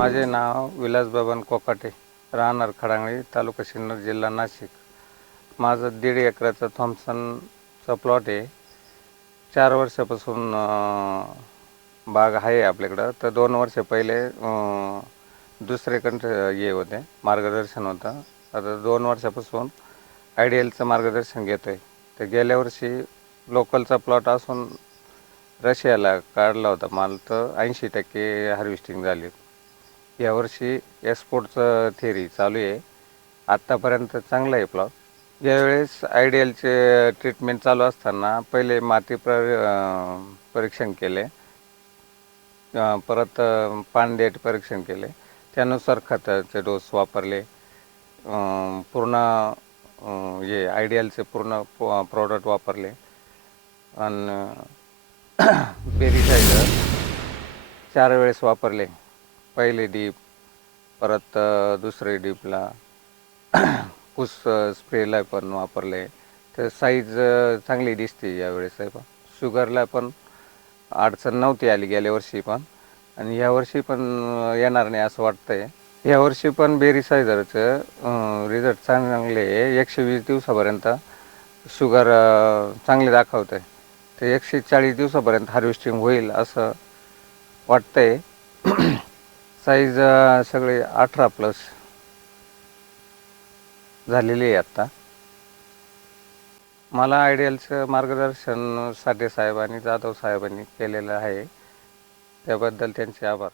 माझे नाव विलास बाबन कोकाटे राहणार खडांगळी तालुका सिन्नर जिल्हा नाशिक. माझं दीड एकराचा थॉम्सनचा प्लॉट आहे. चार वर्षापासून बाग आहे आपल्याकडं. तर दोन वर्ष पहिले दुसरेकडं हे होते मार्गदर्शन होतं. आता दोन वर्षापासून आयडियलचं मार्गदर्शन घेतो आहे तर गेल्या वर्षी लोकलचा प्लॉट असून रशियाला काढला होता माल तर ऐंशी टक्के हार्वेस्टिंग झाली. यावर्षी एक्सपोर्टचं थेरी चालू आहे. आत्तापर्यंत चांगला आहे प्लॉट यावेळेस आयडियलचे ट्रीटमेंट चालू असताना पहिले माती प्र परीक्षण केले. परत अं, पानदेट परीक्षण केले. त्यानुसार खताचे डोस वापरले. पूर्ण हे आयडियलचे पूर्ण प्रॉडक्ट वापरले. आणि पेरिसायझर चार वेळेस वापरले. पहिले डीप परत दुसरी दुसरे डीपला. कुस स्प्रेला पण वापरले. तर साईज चांगली दिसते यावेळेस आहे पण शुगरला पण अडचण नव्हती आली गेल्या वर्षी पण. आणि यावर्षी पण येणार नाही असं वाटतंय. यावर्षी पण बेरिसायझरचं रिझल्ट चांगले आहे. एकशे वीस दिवसापर्यंत शुगर चांगले दाखवत आहे तर एकशे चाळीस दिवसापर्यंत हार्वेस्टिंग होईल असं वाटतंय. साईज सगळे अठरा प्लस झालेली आहे आत्ता मला आयडियलचं मार्गदर्शन साठे साहेबांनी जाधव साहेबांनी केलेलं आहे. त्याबद्दल त्यांचे आभार.